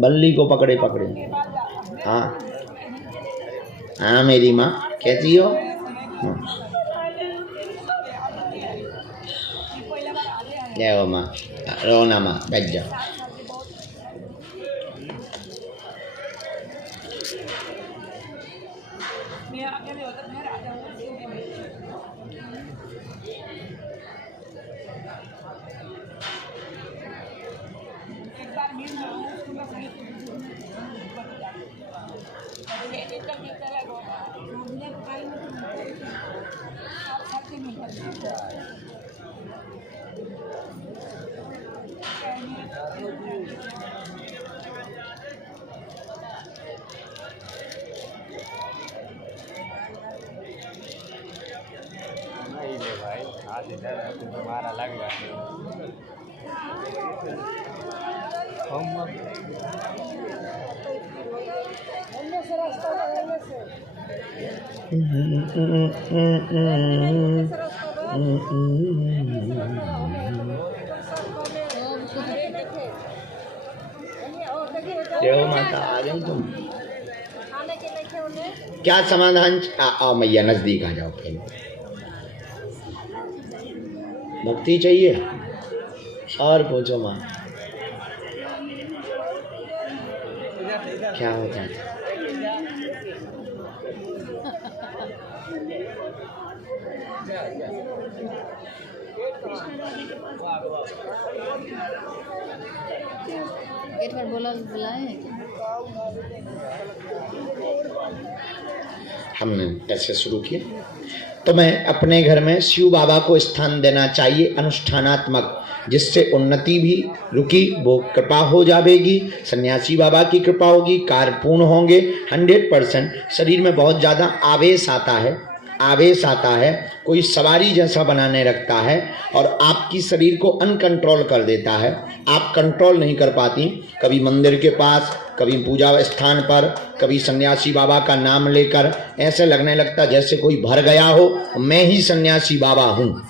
बल्ली को पकड़े पकड़े। हाँ हाँ मेरी माँ कैसी हो? जय हो माँ, रोना माँ, बैठ जाओ। तुम्हारा लग देव माता आ गई तुम? क्या समाधान? आओ मैया नजदीक आ जाओ। पहले भक्ति चाहिए और पूछो माँ क्या होता है? गेट पर बुलाए हैं क्या? हमने कैसे शुरू किया? तो मैं अपने घर में शिव बाबा को स्थान देना चाहिए अनुष्ठानात्मक, जिससे उन्नति भी रुकी वो कृपा हो जाएगी। सन्यासी बाबा की कृपा होगी, कार्य पूर्ण होंगे 100%। शरीर में बहुत ज़्यादा आवेश आता है, कोई सवारी जैसा बनाने रखता है और आपकी शरीर को अनकंट्रोल कर देता है। आप कंट्रोल नहीं कर पाती। कभी मंदिर के पास, कभी पूजा स्थान पर, कभी सन्यासी बाबा का नाम लेकर ऐसे लगने लगता जैसे कोई भर गया हो, मैं ही सन्यासी बाबा हूँ,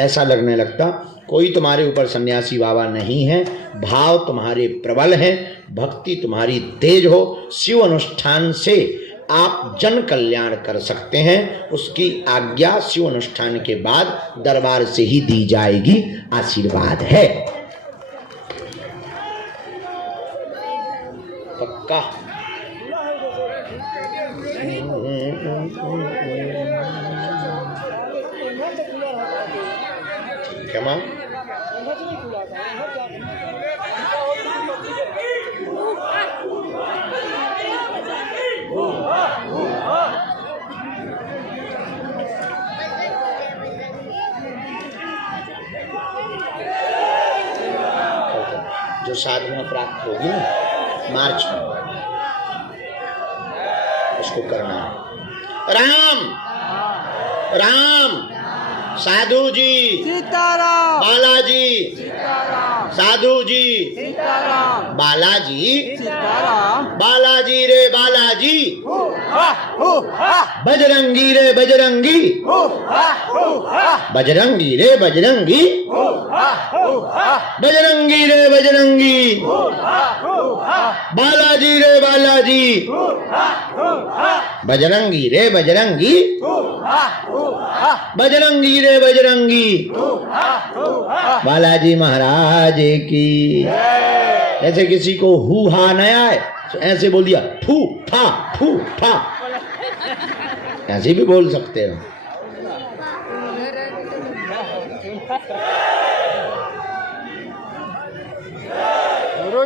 ऐसा लगने लगता। कोई तुम्हारे ऊपर सन्यासी बाबा नहीं है। भाव तुम्हारे प्रबल हैं, भक्ति तुम्हारी तेज हो। शिव अनुष्ठान से आप जन कल्याण कर सकते हैं। उसकी आज्ञा शिव अनुष्ठान के बाद दरबार से ही दी जाएगी। आशीर्वाद है पक्का। ठीक है माँ। जो साधना प्राप्त होगी ना मार्च में, उसको करना है। राम राम, साधु जी सीताराम, बालाजी सीताराम, साधु जी सीताराम, बालाजी सीताराम, बालाजी रे बालाजी, बजरंगी रे बजरंगी, बजरंगी रे बजरंगी, बजरंगी रे बजरंगी, बालाजी रे बालाजी, बजरंगी रे बजरंगी, बजरंगी रे बजरंगी, बालाजी महाराज की। ऐसे किसी को हु हा न आए तो ऐसे बोल दिया फू फा, ऐसे भी बोल सकते हो।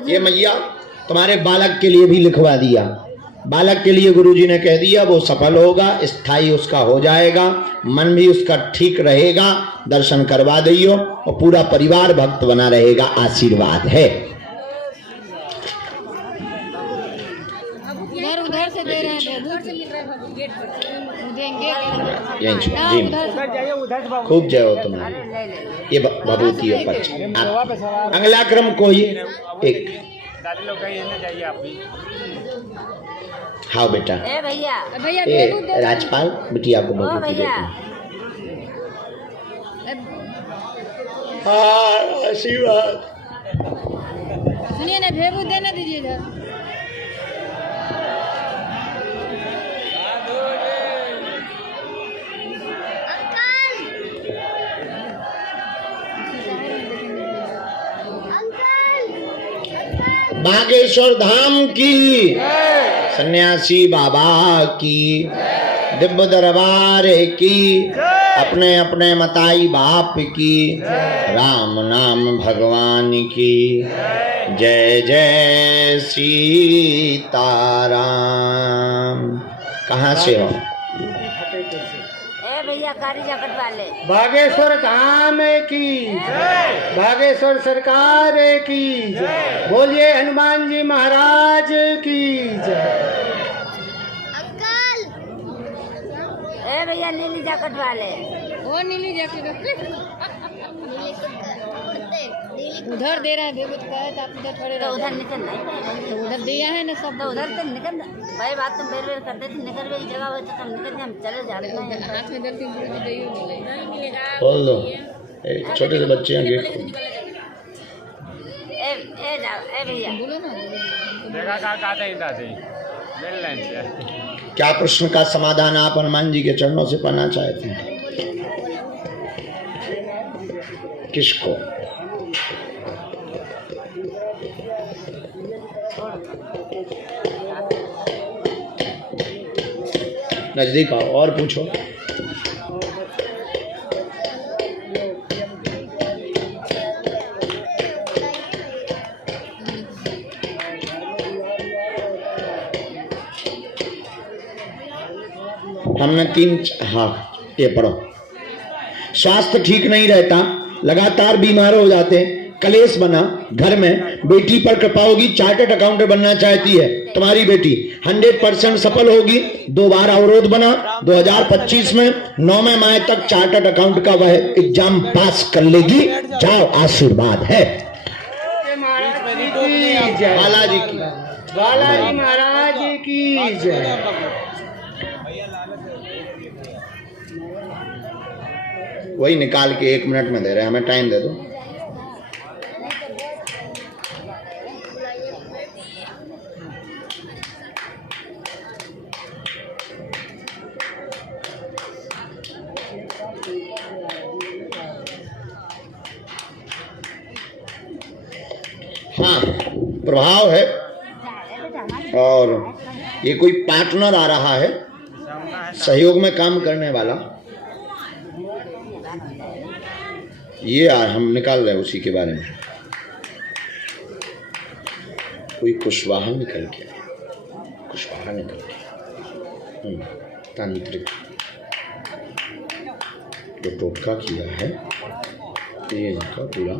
ये मैया तुम्हारे बालक के लिए भी लिखवा दिया। बालक के लिए गुरुजी ने कह दिया वो सफल होगा, स्थायी उसका हो जाएगा, मन भी उसका ठीक रहेगा। दर्शन करवा दियो और पूरा परिवार भक्त बना रहेगा। आशीर्वाद है। उधर से दे रहे हैं, जी खूब जय हो तुम्हारी। ये भभूति है पक्ष। अगला क्रम कोई एक। हाँ बेटा, ए राजपाल बिटिया को भभूति देते हैं। हाँ आशीर्वाद। सुनिए ना, भेबू देने दीजिए इधर। बागेश्वर धाम की, सन्यासी बाबा की, दिव्य दरबार की, अपने अपने मताई बाप की, राम नाम भगवान की। जय जय सीताराम। कहाँ से हो? ए भैया कारी जगत वाले। बागेश्वर धाम की, बागेश्वर सरकार की, बोलिए हनुमान जी महाराज की जय। ए भैया नीली जैकेट वाले। वो नीली जैकेट उधर दे रहा है भेबू, तो कहे तो आप उधर खड़े तो रहो। उधर निकल नहीं, तो उधर दिया है ना सब। तो उधर तो निकल भाई, बात तुम बेर बेर करते थे, निकल गई जगह हो तो तुम निकल, हम चले जाते हैं। हाथ में गलती पूरी तो दे बोले। बोल दो, छोटे से बच्चे हैं गेट खोल। ए जाओ ए भैया। बोलो ना। देखा कहाँ कहते हैं दादी मिल लेंगे। क्या प्रश्न का समाधान आप हनुमान जी के चरणों से पाना चाहते हैं? किसको? नजदीक आओ और पूछो। हमने हाँ ये पढ़ो। स्वास्थ्य ठीक नहीं रहता, लगातार बीमार हो जाते, कलेश बना घर में, बेटी पर कृपा होगी, चार्टर्ड अकाउंटेंट बनना चाहती है तुम्हारी बेटी, 100% सफल होगी। 2 बार अवरोध बना, 2025 में 9वें माह तक चार्टर्ड अकाउंट का वह एग्जाम पास कर लेगी। जाओ, आशीर्वाद है। बालाजी की, बालाजी महाराज की जय। वही निकाल के 1 मिनट में दे रहे हैं, हमें टाइम दे दो। हाँ, प्रभाव है। और ये कोई पार्टनर आ रहा है, सहयोग में काम करने वाला। ये हम निकाल रहे हैं उसी के बारे में। कोई कुशवाहा निकल गया, कुशवाहा निकल गया। तांत्रिक जो टोटका किया है, ये इनका पूरा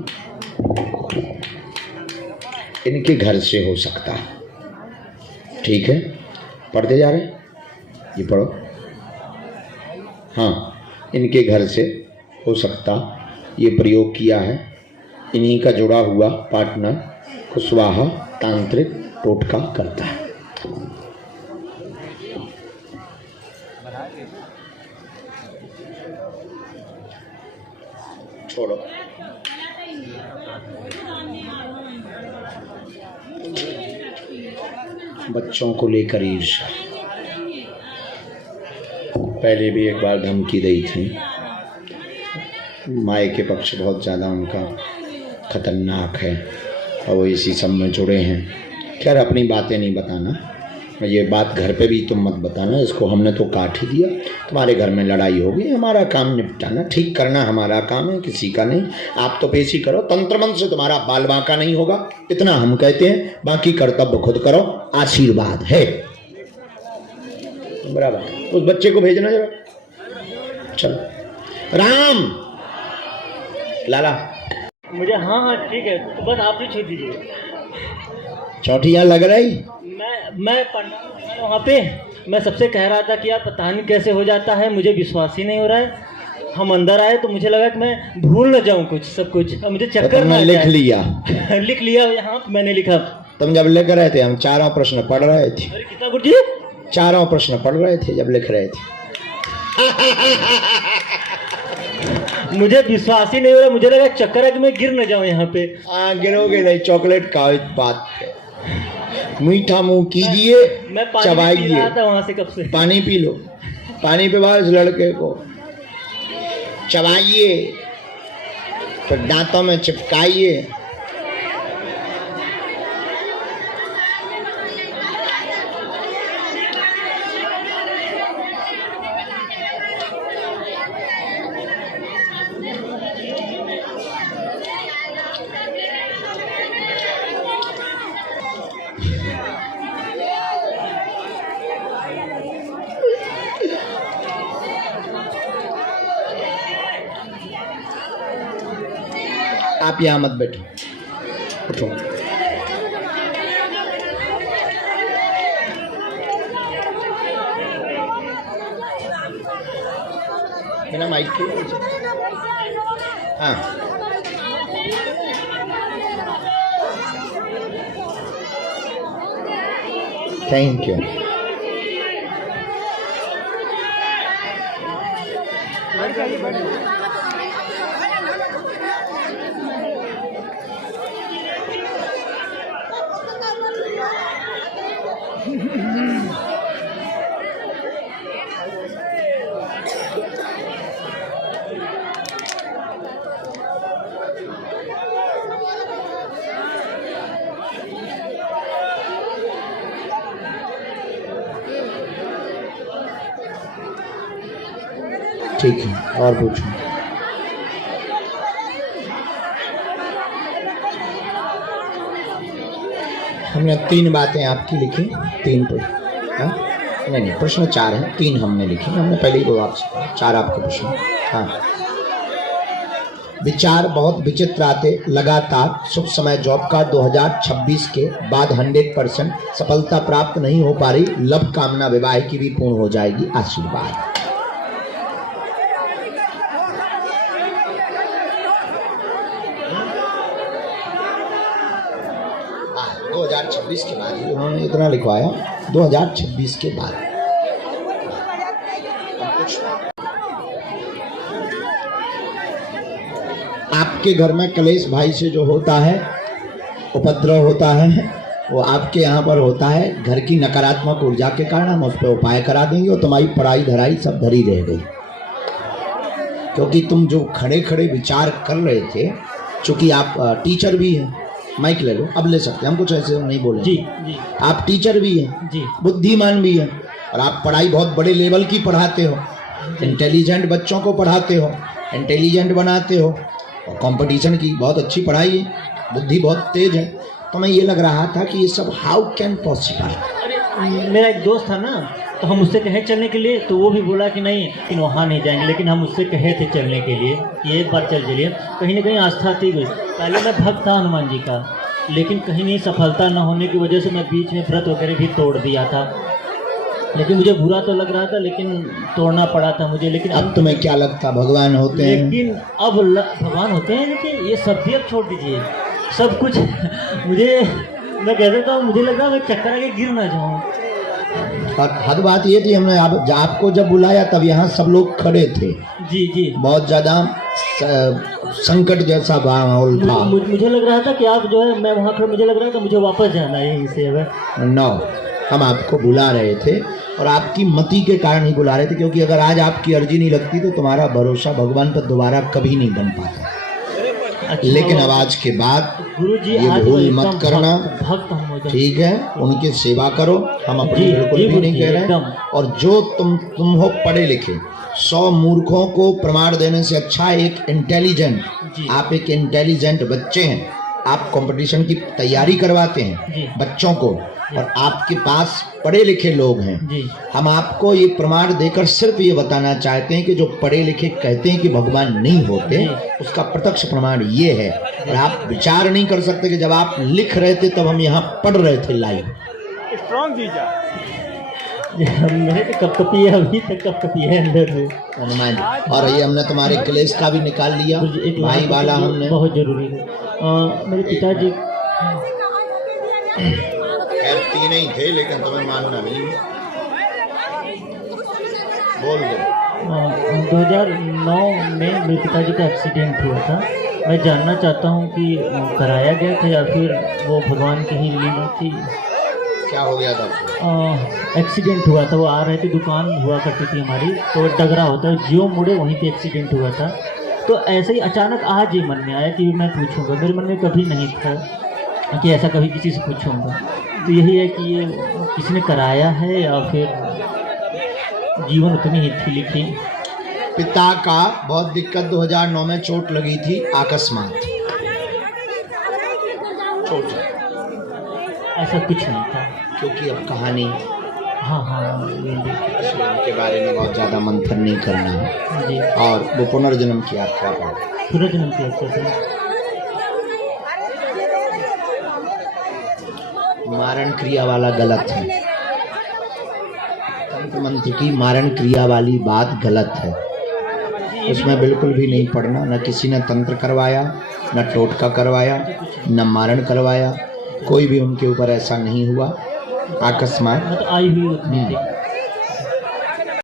इनके घर से हो सकता है। ठीक है, पढ़ते जा रहे हैं, ये पढ़ो। हाँ, इनके घर से हो सकता, ये प्रयोग किया है। इन्हीं का जुड़ा हुआ पार्टनर कुशवाहा तांत्रिक टोटका करता है। छोड़ो, बच्चों को लेकर ईर्ष्या। पहले भी एक बार धमकी दी थी, माए के पक्ष बहुत ज़्यादा उनका खतरनाक है और वो इसी सब में जुड़े हैं। खैर, अपनी बातें नहीं बताना, ये बात घर पे भी तुम मत बताना। इसको हमने तो काट ही दिया, तुम्हारे घर में लड़ाई होगी, हमारा काम निपटाना, ठीक करना हमारा काम है, किसी का नहीं। आप तो पेशी करो, तंत्र मंत्र से तुम्हारा बाल बांका नहीं होगा, इतना हम कहते हैं। बाकी कर्तव्य खुद करो, आशीर्वाद है। बराबर, उस बच्चे को भेजना जरा। चलो, राम लाला, मुझे हाँ हाँ ठीक है, तो बस आप ही छोड़ दीजिए। चौथिया लग रही। मैं वहाँ पे मैं सबसे कह रहा था कि यार पता नहीं कैसे हो जाता है, मुझे विश्वास ही नहीं हो रहा है। हम अंदर आए तो मुझे लगा कि मैं भूल न जाऊँ कुछ, सब कुछ। अब मुझे चक्कर ना लिख लिया। लिख लिया यहाँ, मैंने लिखा। तुम जब लिख रहे थे, हम चारों प्रश्न पढ़ रहे थे। अरे कितना गुरुजी? चारों प्रश्न पढ़ रहे थे जब लिख रहे थे। मुझे विश्वास ही नहीं हो रहा, मुझे लगा चक्कर है कि मैं गिर न जाऊं यहाँ पे। हाँ गिरोगे नहीं, चॉकलेट खाओ इस बात पे। मीठा मुंह कीजिए, मैं पानी पी चबाइए, रहा था वहां से कब से। पानी पी लो, पानी पे बाद इस लड़के को चबाइए, फिर दांतों में चिपकाइए। आप यहाँ मत बैठो, उठो। बिना माइक के। हाँ थैंक यू। ठीक है, और पूछो। हमने 3 बातें आपकी लिखी, 3 प्रश्न। हाँ नहीं, प्रश्न 4 हैं, 3 हमने लिखे। हमने पहले ही वो आपसे 4 आपके प्रश्न। हाँ, विचार बहुत विचित्र आते लगातार। शुभ समय जॉब का 2026 के बाद 100% सफलता प्राप्त नहीं हो पा रही। लव कामना विवाह की भी पूर्ण हो जाएगी, आशीर्वाद। 2026 के बाद ही उन्होंने इतना लिखवाया, 2026 के बाद। आपके घर में कलेश भाई से जो होता है, उपद्रव होता है, वो आपके यहाँ पर होता है। घर की नकारात्मक ऊर्जा के कारण हम उस पर उपाय करा देंगे और तुम्हारी पढ़ाई धराई सब धरी रह गई। क्योंकि तुम जो खड़े खड़े विचार कर रहे थे, चूंकि आप टीचर भी हैं, माइक ले लो, अब ले सकते हैं, हम कुछ ऐसे नहीं बोले। जी जी, आप टीचर भी हैं जी, बुद्धिमान भी हैं, और आप पढ़ाई बहुत बड़े लेवल की पढ़ाते हो, इंटेलिजेंट बच्चों को पढ़ाते हो, इंटेलिजेंट बनाते हो, और कंपटीशन की बहुत अच्छी पढ़ाई है, बुद्धि बहुत तेज है। तो मैं ये लग रहा था कि ये सब हाउ कैन पॉसिबल। मेरा एक दोस्त था ना, तो हम उससे कहे चलने के लिए, तो वो भी बोला कि नहीं, लेकिन वहाँ नहीं जाएंगे। लेकिन हम उससे कहे थे चलने के लिए कि एक बार चल चलिए। कहीं ना कहीं आस्था थी गई। पहले मैं भक्त था हनुमान जी का, लेकिन कहीं नहीं सफलता न होने की वजह से मैं बीच में व्रत वगैरह भी तोड़ दिया था। लेकिन मुझे बुरा तो लग रहा था, लेकिन तोड़ना पड़ा था मुझे। लेकिन अब तुम्हें क्या लगता भगवान होते हैं? लेकिन अब भगवान होते हैं, लेकिन ये सब भी अब छोड़ दीजिए, सब कुछ। मुझे, मैं कहता था, मुझे लगा मैं चक्कर आके गिर ना जाऊँ। और हद बात ये थी, हमने आपको जब बुलाया तब यहाँ सब लोग खड़े थे। जी जी, बहुत ज़्यादा संकट जैसा माहौल था। मुझे लग रहा था कि आप जो है, मैं वहाँ पर, मुझे लग रहा था मुझे वापस जाना है यहीं से। अब नो, हम आपको बुला रहे थे और आपकी मति के कारण ही बुला रहे थे, क्योंकि अगर आज आपकी अर्जी नहीं लगती तो तुम्हारा भरोसा भगवान पर दोबारा कभी नहीं बन पाता। अच्छा, लेकिन अब आज के बाद गुरुजी ये आज भूल तो मत एकदम करना, भक्त हम हो जाए। ठीक है? उनकी सेवा करो, हम अपनी जी, बिल्कुल जी, भी नहीं गुरुजी, कह रहे एकदम। हैं। और जो तुम हो पढ़े लिखे, 100 मूर्खों को प्रमाण देने से अच्छा एक इंटेलिजेंट, जी। आप एक इंटेलिजेंट बच्चे हैं, आप कंपटीशन की तैयारी करवाते जी। हैं बच्चों को, और आपके पास पढ़े लिखे लोग हैं। जी, हम आपको ये प्रमाण देकर सिर्फ ये बताना चाहते हैं कि जो पढ़े लिखे कहते हैं कि भगवान नहीं होते, जी। उसका प्रत्यक्ष प्रमाण ये है। और आप विचार नहीं कर सकते कि जब आप लिख रहे थे तब हम यहाँ पढ़ रहे थे लाइव। Strong teacher. मेरे तो कपकपी है, अभी तक कपकपी है अंदर से। हनुमान जी, और ये हमने तुम्हारे क्लेश का भी निकाल लिया, गुरुजी, एक भाई बात वाला जो हमने। बहुत जरूरी है। मेरे पिताजी, खैर 3 ही थे, लेकिन तुम्हें मानना नहीं। बोल दो। 2009 में मेरे पिताजी का एक्सीडेंट हुआ था। मैं जानना चाहता हूँ कि कराया गया था या फिर वो भगवान की ही लीला थी। क्या हो गया था? एक्सीडेंट हुआ था, वो आ रहे थे, दुकान हुआ करती थी हमारी, तो डगरा होता है, जियो मुड़े वहीं पे एक्सीडेंट हुआ था। तो ऐसे ही अचानक आज ये मन में आया कि मैं पूछूंगा, मेरे मन में कभी नहीं था कि ऐसा कभी किसी से पूछूंगा। तो यही है कि ये किसी ने कराया है या फिर जीवन उतनी ही थी लिखी। पिता का बहुत दिक्कत 2009 में चोट लगी थी अकस्मात। चोट ऐसा कुछ नहीं था। क्योंकि अब कहानी हाँ हाँ के बारे में बहुत ज़्यादा मंथन नहीं करना है। जी। और वो पुनर्जन्म की यात्रा पर पुनर्जन्म की यात्रा थी। मारण क्रिया वाला गलत है। तंत्र मंत्र की मारण क्रिया वाली बात गलत है, उसमें बिल्कुल भी नहीं पढ़ना। न किसी ने तंत्र करवाया, न टोटका करवाया, न मारण करवाया, कोई भी उनके ऊपर ऐसा नहीं हुआ। अकस्मात मतलब आई हुई उतनी थी।